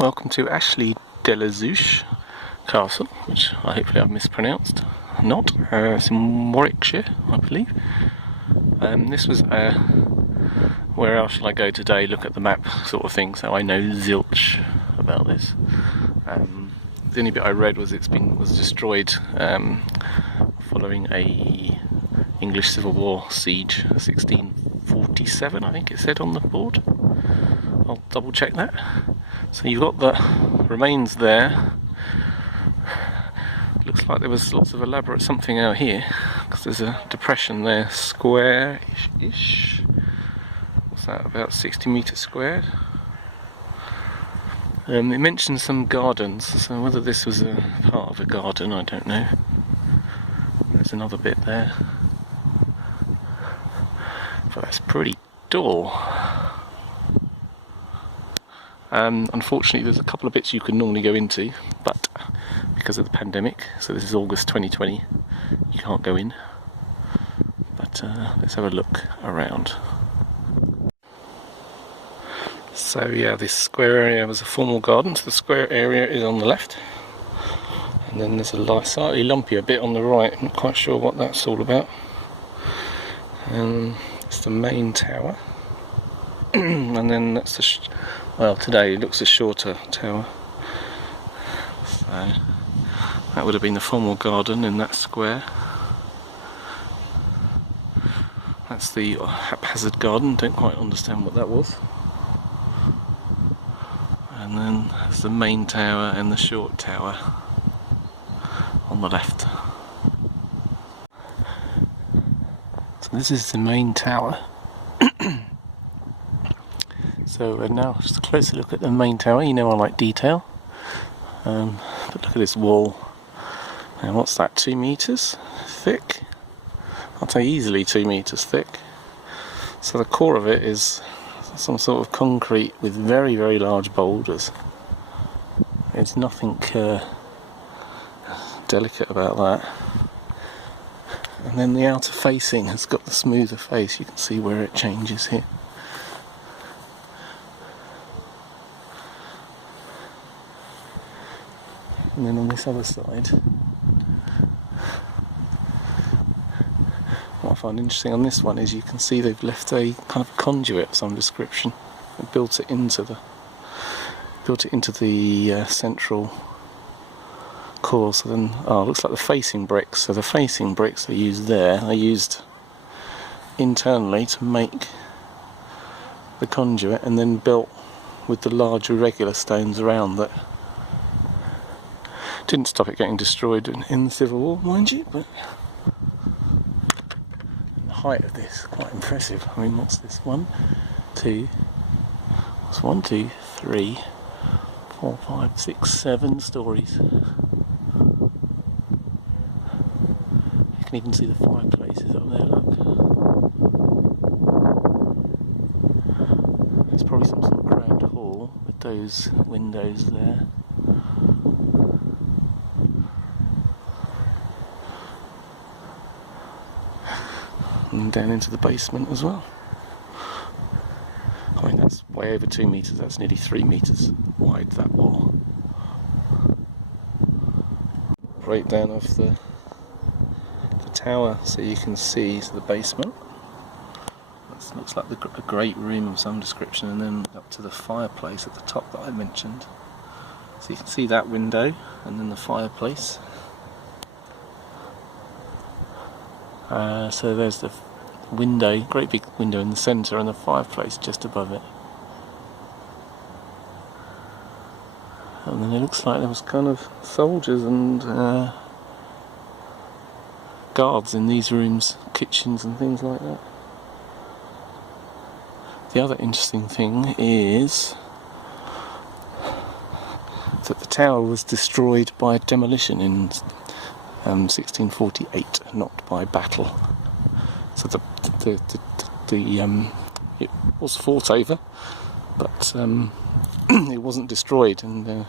welcome to Ashby-de-la-Zouch Castle, which hopefully I've mispronounced. Not. It's in Warwickshire, I believe. This was where else shall I go today, look at the map sort of thing, so I know zilch about this. The only bit I read was was destroyed following a English Civil War siege, 1647 I think it said on the board. I'll double check that. So you've got the remains there. Looks like there was lots of elaborate something out here, because there's a depression there, square-ish. What's that, about 60 metres squared? It mentions some gardens, so whether this was a part of a garden, I don't know. There's another bit there. But that's pretty dull. Unfortunately, there's a couple of bits you can normally go into, but because of the pandemic, so this is August 2020, you can't go in. But let's have a look around. So yeah, this square area was a formal garden, so the square area is on the left. And then there's a slightly lumpier bit on the right, I'm not quite sure what that's all about. And it's the main tower. And then that's the well, today it looks a shorter tower. So that would have been the formal garden in that square. That's the haphazard garden, don't quite understand what that was. And then there's the main tower and the short tower on the left. So this is the main tower. So now just a closer look at the main tower. You know I like detail, but look at this wall. Now what's that, 2 metres thick? I'd say easily 2 metres thick. So the core of it is some sort of concrete with very, very large boulders. There's nothing delicate about that. And then the outer facing has got the smoother face. You can see where it changes here. And then on this other side, what I find interesting on this one is you can see they've left a kind of conduit of some description. They built it into the central core. So then, it looks like the facing bricks. So the facing bricks are used there. They're used internally to make the conduit, and then built with the large irregular stones around that. Didn't stop it getting destroyed in the Civil War, mind you, but the height of this, quite impressive. I mean, what's this? 1, 2, 3, 4, 5, 6, 7 stories. You can even see the fireplaces up there, look. It's probably some sort of grand hall with those windows there. And down into the basement as well. I mean, that's way over 2 metres, that's nearly 3 metres wide, that wall. Breakdown of the tower, so you can see the basement. That looks like a great room of some description, and then up to the fireplace at the top that I mentioned. So you can see that window, and then the fireplace. So there's the window, great big window in the centre, and the fireplace just above it. And then it looks like there was kind of soldiers and guards in these rooms, kitchens and things like that. The other interesting thing is that the tower was destroyed by demolition in 1648, not by battle. So it was fought over, but it wasn't destroyed. And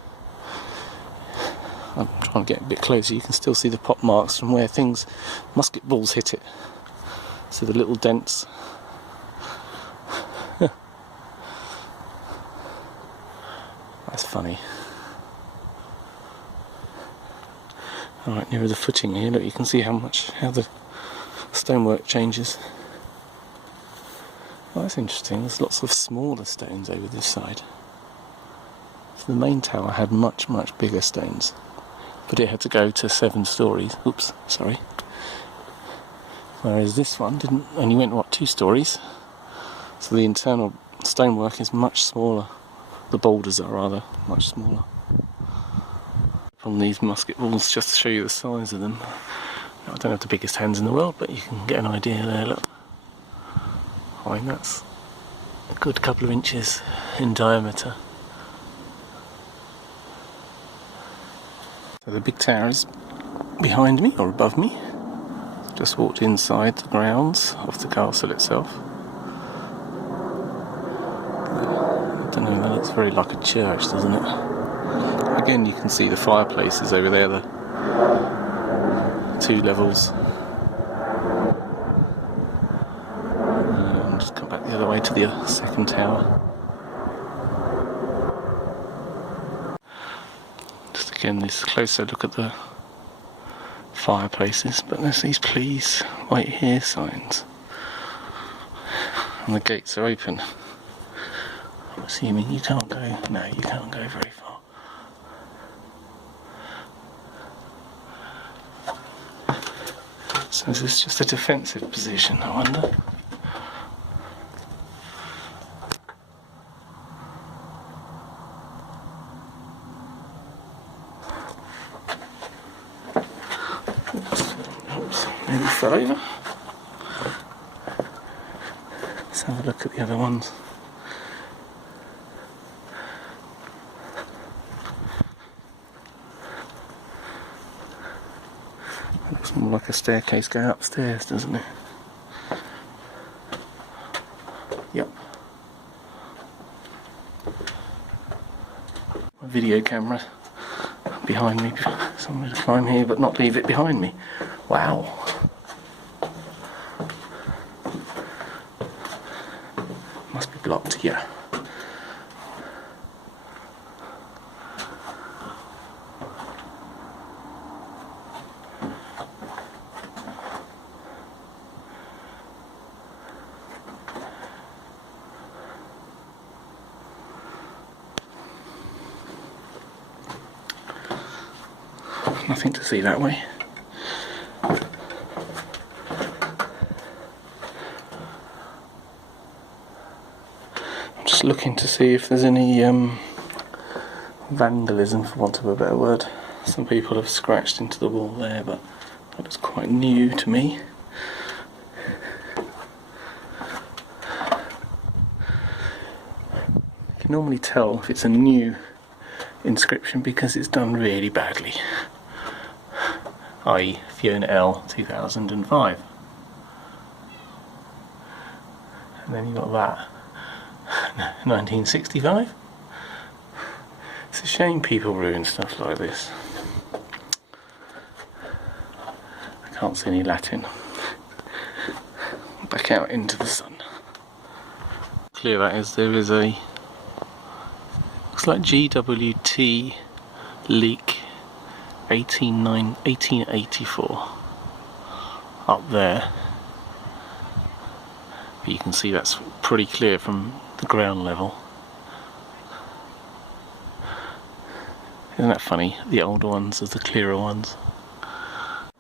I'm trying to get a bit closer. You can still see the pot marks from where musket balls hit it. So the little dents. That's funny. Alright, nearer the footing here, look, you can see how the stonework changes. Oh, that's interesting, there's lots of smaller stones over this side. So the main tower had much bigger stones, but it had to go to 7 stories. Oops, sorry. Whereas this one only went, what, 2 stories? So the internal stonework is much smaller. The boulders are rather much smaller. On these musket balls, just to show you the size of them. Now, I don't have the biggest hands in the world, but you can get an idea there, look. I mean, that's a good couple of inches in diameter. So the big tower is behind me, or above me. Just walked inside the grounds of the castle itself. I don't know, that looks very like a church, doesn't it? Again, you can see the fireplaces over there, the 2 levels. Just come back the other way to the second tower. Just again, this closer look at the fireplaces, but there's these "please wait here" signs, and the gates are open. I'm assuming you can't go. No, you can't go very far. So is this just a defensive position, I wonder? Oops, maybe fell over. Let's have a look at the other ones. Looks more like a staircase going upstairs, doesn't it? Yep. My video camera behind me. Somewhere to climb here, but not leave it behind me. Wow. Must be blocked here. Nothing to see that way. I'm just looking to see if there's any vandalism, for want of a better word. Some people have scratched into the wall there, but that was quite new to me. You can normally tell if it's a new inscription because it's done really badly. I.e. Fiona L 2005. And then you got that 1965. It's a shame people ruin stuff like this. I can't see any Latin. Back out into the sun. Clear that is, there is a, looks like GWT leak 1884 up there, but you can see that's pretty clear from the ground level. Isn't that funny? The older ones are the clearer ones.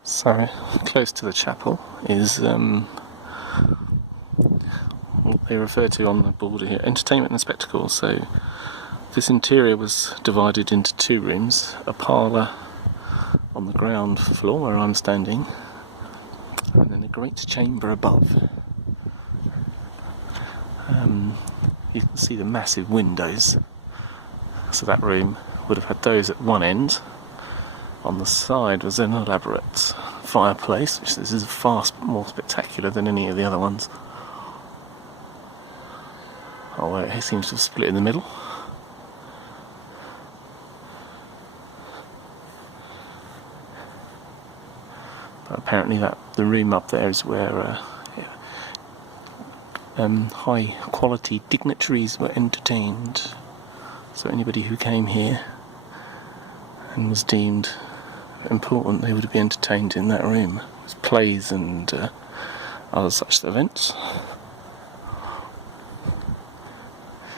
So close to the chapel is what they refer to on the border here, entertainment and spectacles. So this interior was divided into 2 rooms, a parlour on the ground floor where I'm standing, and then a great chamber above. You can see the massive windows, so that room would have had those at one end. On the side was an elaborate fireplace, which this is far more spectacular than any of the other ones. Oh, it seems to have split in the middle. Apparently the room up there is where high quality dignitaries were entertained. So anybody who came here and was deemed important, they would be entertained in that room. There's plays and other such events.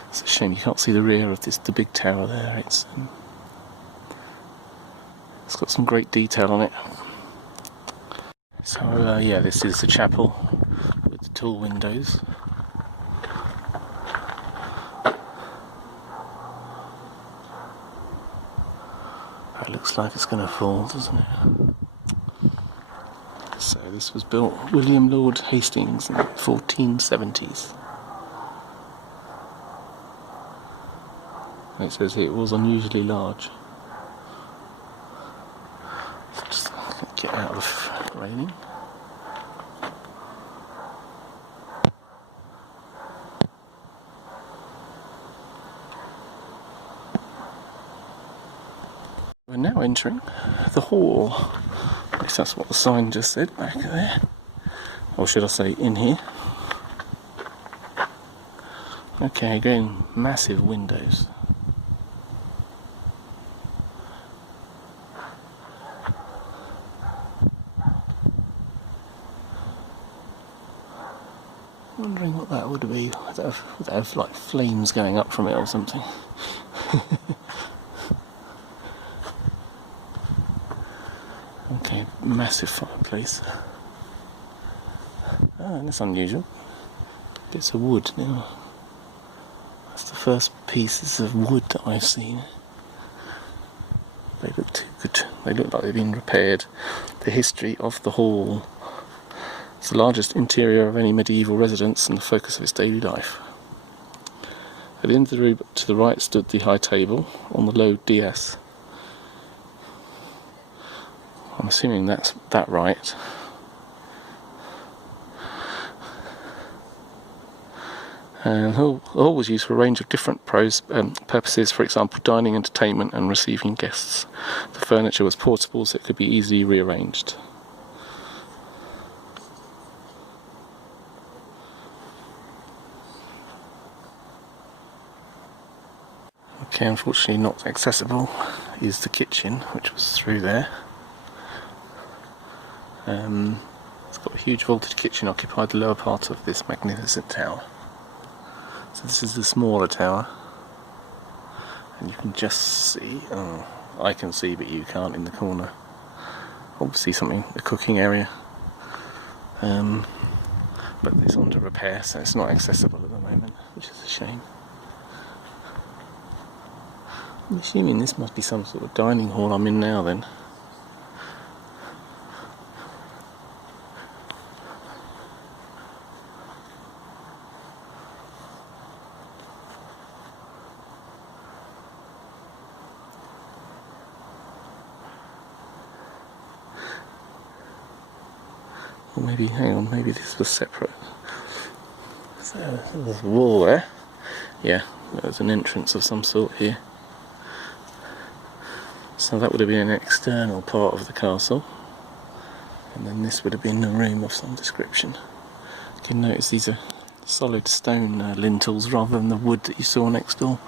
It's a shame you can't see the rear of the big tower there. It's got some great detail on it. So yeah, this is the chapel with the tall windows. It looks like it's going to fall, doesn't it? So this was built William Lord Hastings in the 1470s. And it says it was unusually large. So just get out of the railing. We're now entering the hall. At least that's what the sign just said back there. Or should I say in here. Okay, again, massive windows. Wondering what that would be. Would that have like flames going up from it or something? Okay, massive fireplace. Ah, and that's unusual. Bits of wood now. That's the first pieces of wood that I've seen. They look too good. They look like they've been repaired. The history of the hall. It's the largest interior of any medieval residence and the focus of its daily life. At the end of the room to the right stood the high table on the low dais. I'm assuming that's that right. And the hall was used for a range of different purposes, for example dining, entertainment and receiving guests. The furniture was portable so it could be easily rearranged. Okay, unfortunately not accessible is the kitchen, which was through there. It's got a huge vaulted kitchen occupied the lower part of this magnificent tower. So this is the smaller tower, and you can just see, oh, I can see but you can't in the corner, obviously a cooking area, but it's under repair so it's not accessible at the moment, which is a shame. I'm assuming this must be some sort of dining hall I'm in now then. Or maybe, hang on, maybe this was separate. So there's a wall there. Yeah, there's an entrance of some sort here. So that would have been an external part of the castle. And then this would have been a room of some description. You can notice these are solid stone lintels rather than the wood that you saw next door.